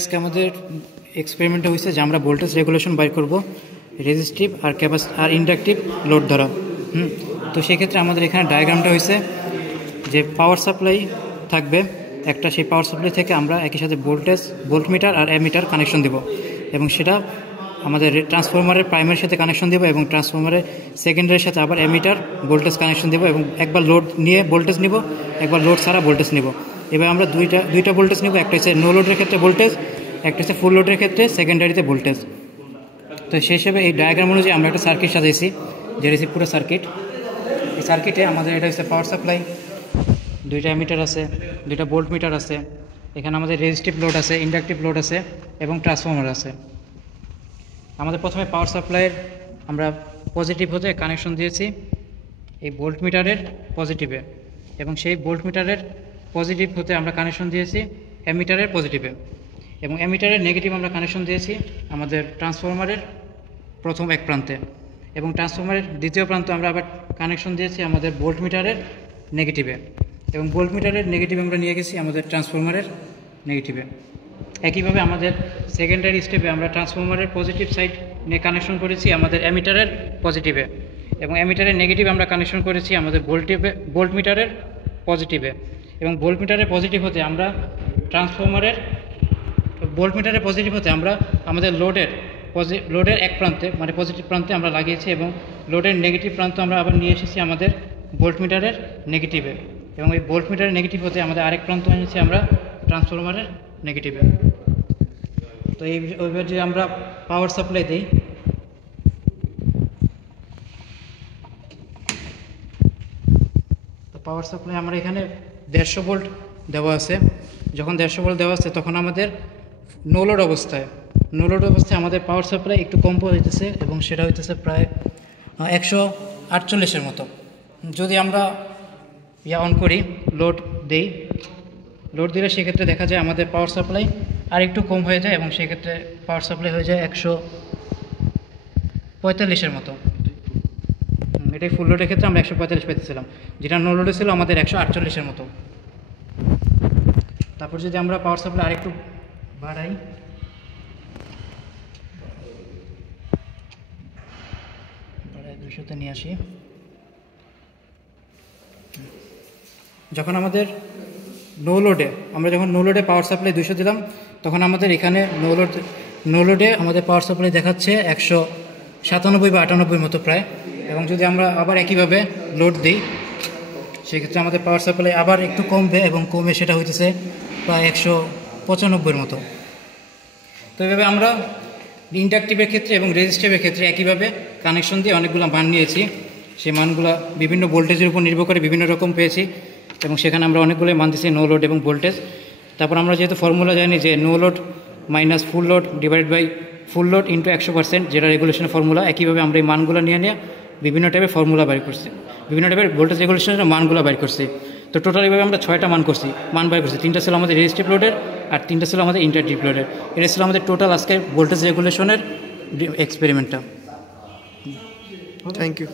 আজকে আমাদের এক্সপেরিমেন্টটা হয়েছে যে আমরা ভোল্টেজ রেগুলেশন বাইর করব রেজিস্টিভ আর ইন্ডাকটিভ লোড দ্বারা। তো সেক্ষেত্রে আমাদের এখানে ডায়াগ্রামটা হয়েছে যে পাওয়ার সাপ্লাই থাকবে একটা, সেই পাওয়ার সাপ্লাই থেকে আমরা একই সাথে ভোল্টমিটার আর অ্যামিটার কানেকশন দেব এবং সেটা আমাদের ট্রান্সফরমারের প্রাইমারির সাথে কানেকশন দেবো এবং ট্রান্সফরমারের সেকেন্ডারির সাথে আবার অ্যামিটার ভোল্টেজ কানেকশন দেবো এবং একবার লোড নিয়ে ভোল্টেজ নিব, একবার লোড ছাড়া ভোল্টেজ নিব। এবার আমরা দুইটা ভোল্টেজ নিব, একটা হচ্ছে নো লোডের ক্ষেত্রে ভোল্টেজ, একটা হচ্ছে ফুল লোডের ক্ষেত্রে সেকেন্ডারিতে ভোল্টেজ। তো সেই হিসেবে এই ডায়াগ্রাম অনুযায়ী আমরা একটা সার্কিট সাজাইছি, যে রেসি পুরো সার্কিট। এই সার্কিটে আমাদের এটা হচ্ছে পাওয়ার সাপ্লাই, দুইটা অ্যামিটার আছে, দুইটা ভোল্টমিটার আছে, এখানে আমাদের রেজিস্টিভ লোড আছে, ইন্ডাকটিভ লোড আছে এবং ট্রান্সফরমার আছে। আমাদের প্রথমে পাওয়ার সাপ্লাইয়ের আমরা পজিটিভ হতে কানেকশন দিয়েছি এই ভোল্টমিটারের পজিটিভে এবং সেই ভোল্টমিটারের পজিটিভ হতে আমরা কানেকশন দিয়েছি অ্যামিটারের পজিটিভে এবং অ্যামিটারের নেগেটিভ আমরা কানেকশন দিয়েছি আমাদের ট্রান্সফরমারের প্রথম এক প্রান্তে এবং ট্রান্সফরমারের দ্বিতীয় প্রান্ত আমরা আবার কানেকশন দিয়েছি আমাদের ভোল্টমিটারের নেগেটিভে এবং ভোল্টমিটারের নেগেটিভ আমরা নিয়ে গেছি আমাদের ট্রান্সফরমারের নেগেটিভে। একইভাবে আমাদের সেকেন্ডারি স্টেপে আমরা ট্রান্সফরমারের পজিটিভ সাইড নিয়ে কানেকশন করেছি আমাদের অ্যামিটারের পজিটিভে এবং অ্যামিটারের নেগেটিভ আমরা কানেকশন করেছি আমাদের ভোল্টমিটারের পজিটিভে এবং ভোল্টমিটারের পজিটিভ হতে আমরা ভোল্টমিটারের পজিটিভ হতে আমরা আমাদের লোডের এক প্রান্তে মানে পজিটিভ প্রান্তে আমরা লাগিয়েছি এবং লোডের নেগেটিভ প্রান্ত আমরা আবার নিয়ে এসেছি আমাদের ভোল্টমিটারের নেগেটিভে এবং এই ভোল্টমিটারের নেগেটিভ হতে আমাদের আরেক প্রান্ত এনেছি আমরা ট্রান্সফরমারের নেগেটিভে। তো এইবার যদি আমরা পাওয়ার সাপ্লাই দিই, তো পাওয়ার সাপ্লাই আমরা এখানে 150 ভোল্ট দেওয়া আছে। যখন 150 ভোল্ট দেওয়া আছে তখন আমাদের নো লোড অবস্থায় আমাদের পাওয়ার সাপ্লাই একটু কম হইতেছে এবং সেটা হইতেছে প্রায় 148-এর মতো। যদি আমরা অন করি, লোড দিলে সেক্ষেত্রে দেখা যায় আমাদের পাওয়ার সাপ্লাই আর একটু কম হয়ে যায় এবং সেক্ষেত্রে পাওয়ার সাপ্লাই হয়ে যায় 145-এর মতো। এটাই ফুল লোডের ক্ষেত্রে আমরা 145 পেতেছিলাম, যেটা নো লোডে ছিল আমাদের 148-এর মতো। তারপর যদি আমরা পাওয়ার সাপ্লাই আরেকটু বাড়াই, নিয়ে আসি, যখন আমাদের নো লোডে পাওয়ার সাপ্লাই 200 দিলাম তখন আমাদের এখানে নো লোডে আমাদের পাওয়ার সাপ্লাই দেখাচ্ছে 197 বা 98 মতো প্রায়। এবং যদি আমরা আবার একইভাবে লোড দিই সেক্ষেত্রে আমাদের পাওয়ার সাপ্লাই আবার একটু কমবে এবং কমে সেটা হইতেছে প্রায় 195-এর মতো। তো এইভাবে আমরা ইন্ডাকটিভের ক্ষেত্রে এবং রেজিস্টিভের ক্ষেত্রে একইভাবে কানেকশন দিয়ে অনেকগুলো মান নিয়েছি। সেই মানগুলো বিভিন্ন ভোল্টেজের উপর নির্ভর করে বিভিন্ন রকম পেয়েছি এবং সেখানে আমরা অনেকগুলো মান দিয়েছি নো লোড এবং ভোল্টেজ। তারপর আমরা যেহেতু ফর্মুলা জানি যে no load minus full load divided by full load into 100%, যেটা রেগুলেশনের ফর্মুলা, একইভাবে আমরা এই মানগুলো নিয়ে বিভিন্ন টাইপের ফর্মুলা বাইর করছি, বিভিন্ন টাইপের ভোল্টেজ রেগুলেশনের মানগুলো বাইর করছি। তো টোটাল এইভাবে আমরা 6টা মান বাইর করছি। 3টা ছিল আমাদের রেজিস্টিভ লোডের আর 3টা ছিল আমাদের ইন্ডাকটিভ লোডের। এটা ছিল আমাদের টোটাল আজকে ভোল্টেজ রেগুলেশনের এক্সপেরিমেন্টটা। Thank you.